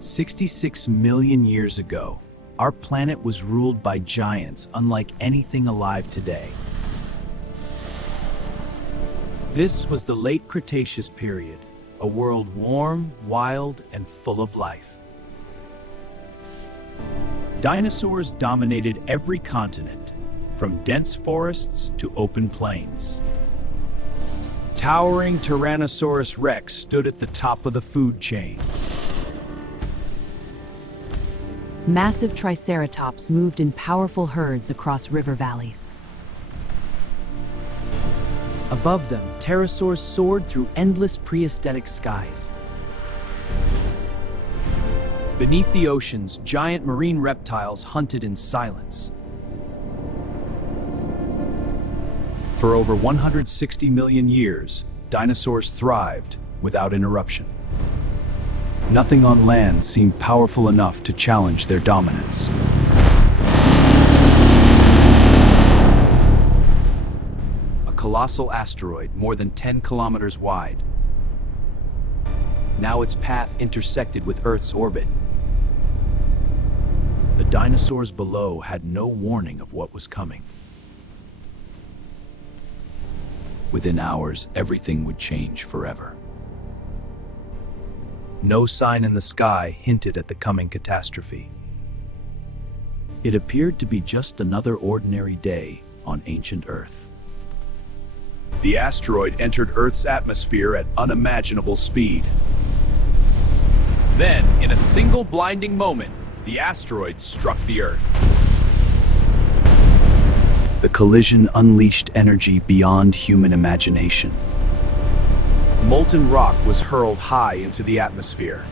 66 million years ago, our planet was ruled by giants unlike anything alive today. This was the late Cretaceous period, a world warm, wild, and full of life. Dinosaurs dominated every continent, from dense forests to open plains. Towering Tyrannosaurus Rex stood at the top of the food chain. Massive triceratops moved in powerful herds across river valleys. Above them, pterosaurs soared through endless pre-aesthetic skies. Beneath the oceans, giant marine reptiles hunted in silence. For over 160 million years, dinosaurs thrived without interruption. Nothing on land seemed powerful enough to challenge their dominance. A colossal asteroid more than 10 kilometers wide. Now its path intersected with Earth's orbit. The dinosaurs below had no warning of what was coming. Within hours, everything would change forever. No sign in the sky hinted at the coming catastrophe. It appeared to be just another ordinary day on ancient Earth. The asteroid entered Earth's atmosphere at unimaginable speed. Then, in a single blinding moment, the asteroid struck the Earth. The collision unleashed energy beyond human imagination. Molten rock was hurled high into the atmosphere.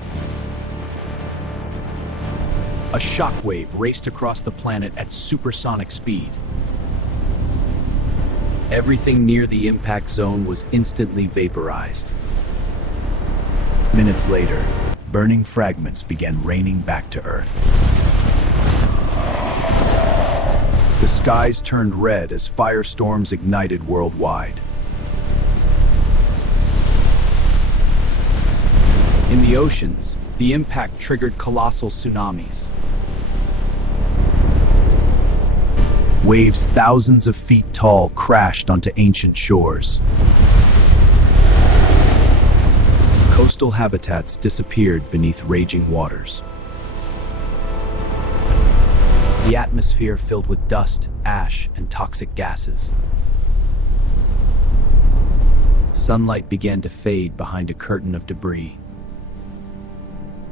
A shockwave raced across the planet at supersonic speed. Everything near the impact zone was instantly vaporized. Minutes later, burning fragments began raining back to Earth. The skies turned red as firestorms ignited worldwide. In the oceans, the impact triggered colossal tsunamis. Waves thousands of feet tall crashed onto ancient shores. Coastal habitats disappeared beneath raging waters. The atmosphere filled with dust, ash, and toxic gases. Sunlight began to fade behind a curtain of debris.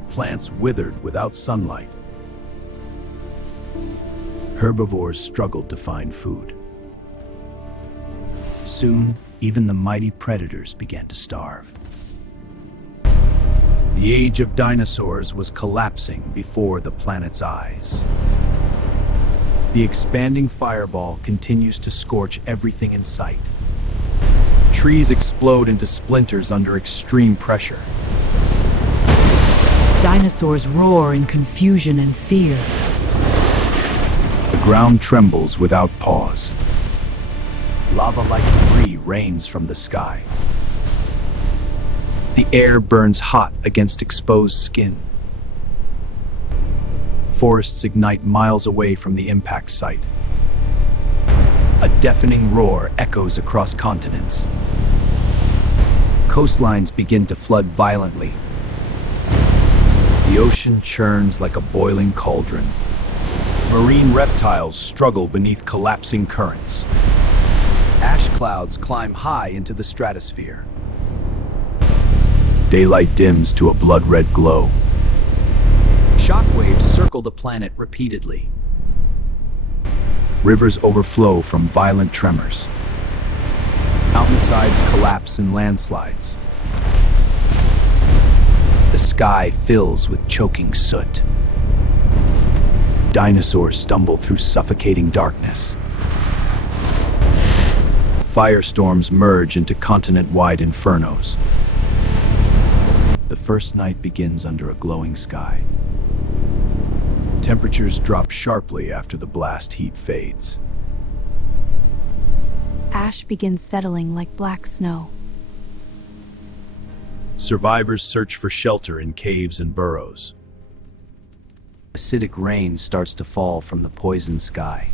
Plants withered without sunlight. Herbivores struggled to find food. Soon, even the mighty predators began to starve. The Age of Dinosaurs was collapsing before the planet's eyes. The expanding fireball continues to scorch everything in sight. Trees explode into splinters under extreme pressure. Dinosaurs roar in confusion and fear. The ground trembles without pause. Lava-like debris rains from the sky. The air burns hot against exposed skin. Forests ignite miles away from the impact site. A deafening roar echoes across continents. Coastlines begin to flood violently. The ocean churns like a boiling cauldron. Marine reptiles struggle beneath collapsing currents. Ash clouds climb high into the stratosphere. Daylight dims to a blood-red glow. Shockwaves circle the planet repeatedly. Rivers overflow from violent tremors. Mountainsides collapse in landslides. The sky fills with choking soot. Dinosaurs stumble through suffocating darkness. Firestorms merge into continent-wide infernos. The first night begins under a glowing sky. Temperatures drop sharply after the blast heat fades. Ash begins settling like black snow. Survivors search for shelter in caves and burrows. Acidic rain starts to fall from the poison sky.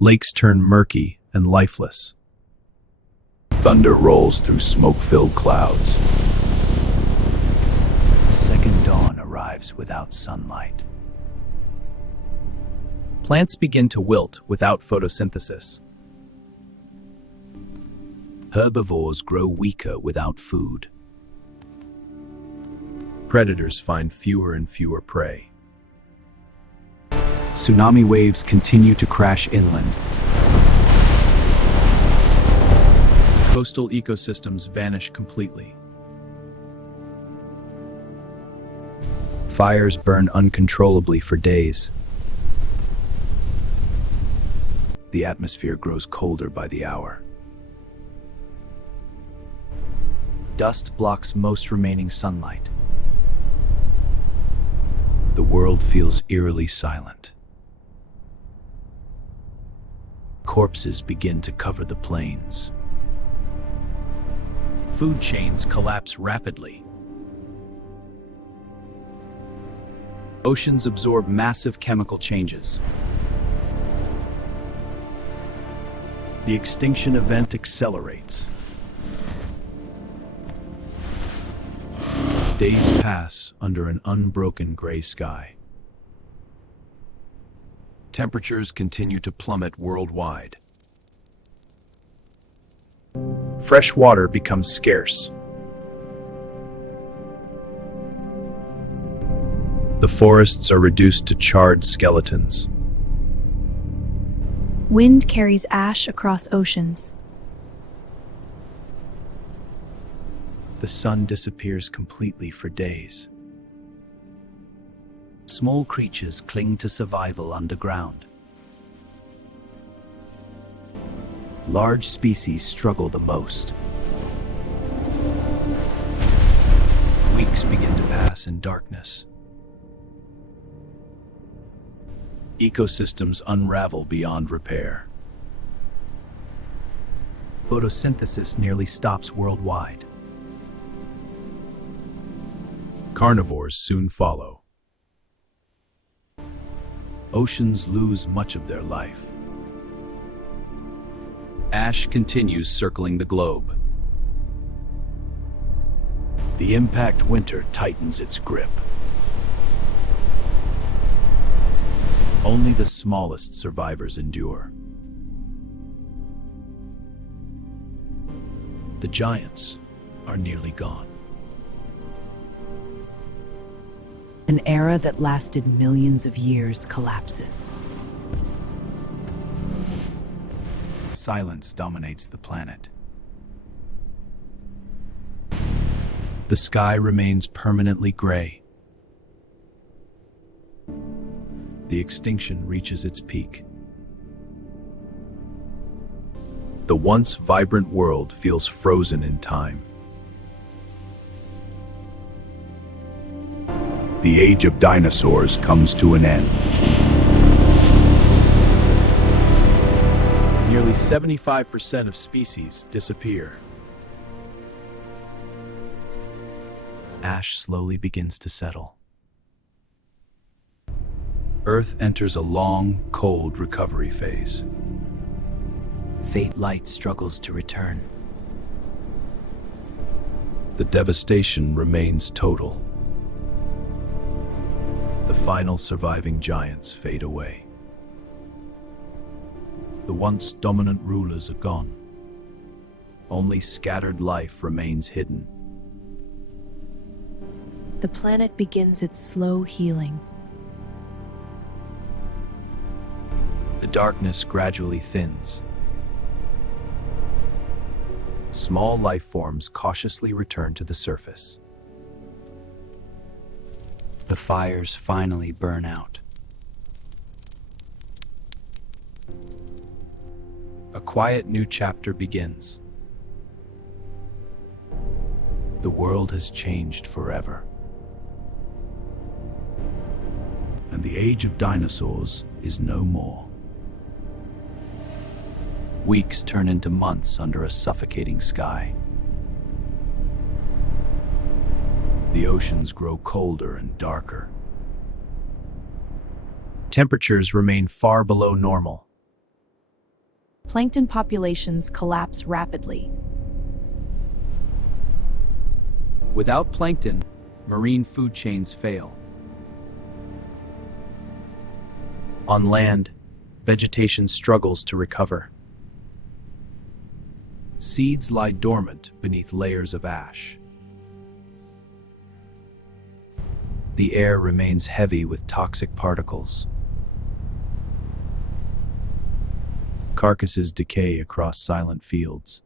Lakes turn murky and lifeless. Thunder rolls through smoke-filled clouds. The second dawn arrives without sunlight. Plants begin to wilt without photosynthesis. Herbivores grow weaker without food. Predators find fewer and fewer prey. Tsunami waves continue to crash inland. Coastal ecosystems vanish completely. Fires burn uncontrollably for days. The atmosphere grows colder by the hour. Dust blocks most remaining sunlight. The world feels eerily silent. Corpses begin to cover the plains. Food chains collapse rapidly. Oceans absorb massive chemical changes. The extinction event accelerates. Days pass under an unbroken gray sky. Temperatures continue to plummet worldwide. Fresh water becomes scarce. The forests are reduced to charred skeletons. Wind carries ash across oceans. The sun disappears completely for days. Small creatures cling to survival underground. Large species struggle the most. Weeks begin to pass in darkness. Ecosystems unravel beyond repair. Photosynthesis nearly stops worldwide. Carnivores soon follow. Oceans lose much of their life. Ash continues circling the globe. The impact winter tightens its grip. Only the smallest survivors endure. The giants are nearly gone. An era that lasted millions of years collapses. Silence dominates the planet. The sky remains permanently gray. The extinction reaches its peak. The once vibrant world feels frozen in time. The Age of Dinosaurs comes to an end. Nearly 75% of species disappear. Ash slowly begins to settle. Earth enters a long, cold recovery phase. Faint light struggles to return. The devastation remains total. The final surviving giants fade away. The once dominant rulers are gone. Only scattered life remains hidden. The planet begins its slow healing. The darkness gradually thins. Small life forms cautiously return to the surface. The fires finally burn out. A quiet new chapter begins. The world has changed forever. And the Age of Dinosaurs is no more. Weeks turn into months under a suffocating sky. The oceans grow colder and darker. Temperatures remain far below normal. Plankton populations collapse rapidly. Without plankton, marine food chains fail. On land, vegetation struggles to recover. Seeds lie dormant beneath layers of ash. The air remains heavy with toxic particles. Carcasses decay across silent fields.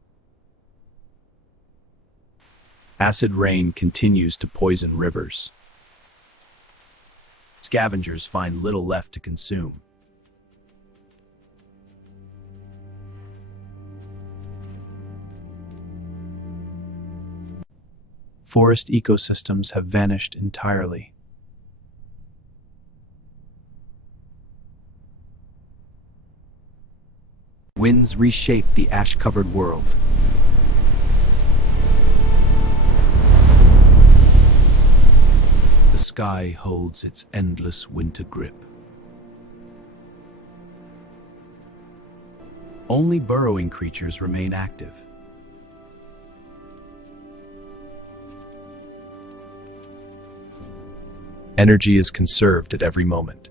Acid rain continues to poison rivers. Scavengers find little left to consume. Forest ecosystems have vanished entirely. Winds reshape the ash-covered world. The sky holds its endless winter grip. Only burrowing creatures remain active. Energy is conserved at every moment.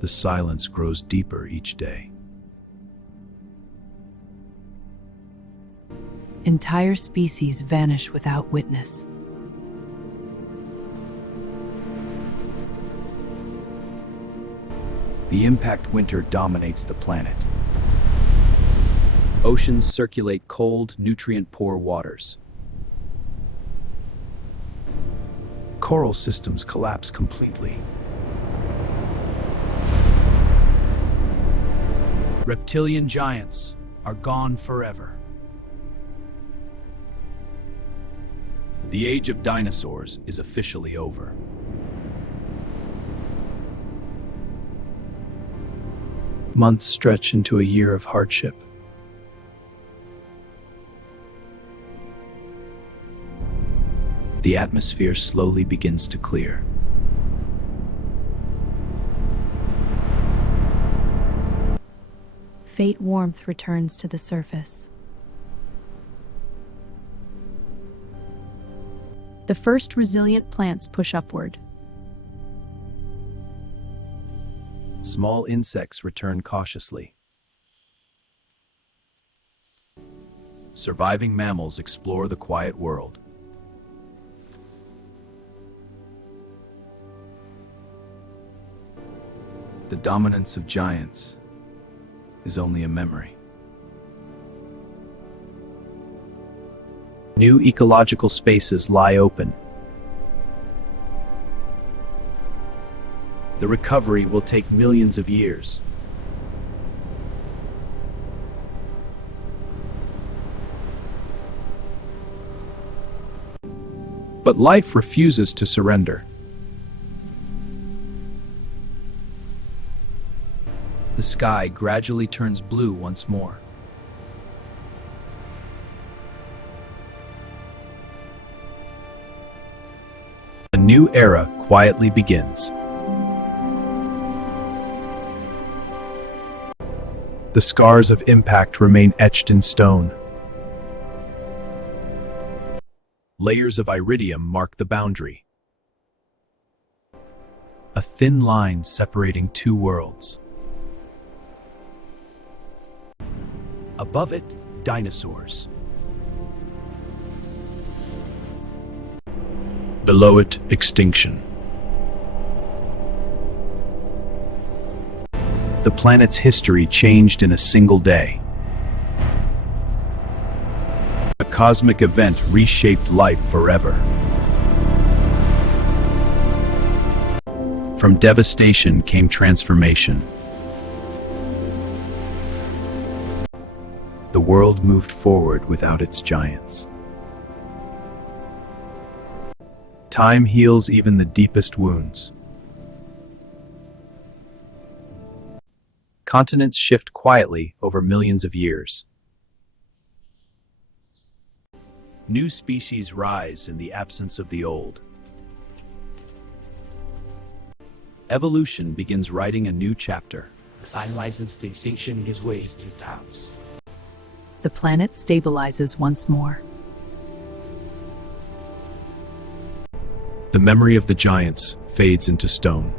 The silence grows deeper each day. Entire species vanish without witness. The impact winter dominates the planet. Oceans circulate cold, nutrient-poor waters. Coral systems collapse completely. Reptilian giants are gone forever. The Age of Dinosaurs is officially over. Months stretch into a year of hardship. The atmosphere slowly begins to clear. Faint warmth returns to the surface. The first resilient plants push upward. Small insects return cautiously. Surviving mammals explore the quiet world. The dominance of giants is only a memory. New ecological spaces lie open. The recovery will take millions of years. But life refuses to surrender. The sky gradually turns blue once more. A new era quietly begins. The scars of impact remain etched in stone. Layers of iridium mark the boundary. A thin line separating two worlds. Above it, dinosaurs. Below it, extinction. The planet's history changed in a single day. A cosmic event reshaped life forever. From devastation came transformation. The world moved forward without its giants. Time heals even the deepest wounds. Continents shift quietly over millions of years. New species rise in the absence of the old. Evolution begins writing a new chapter. Unlicensed extinction gives way to chaos. The planet stabilizes once more. The memory of the giants fades into stone.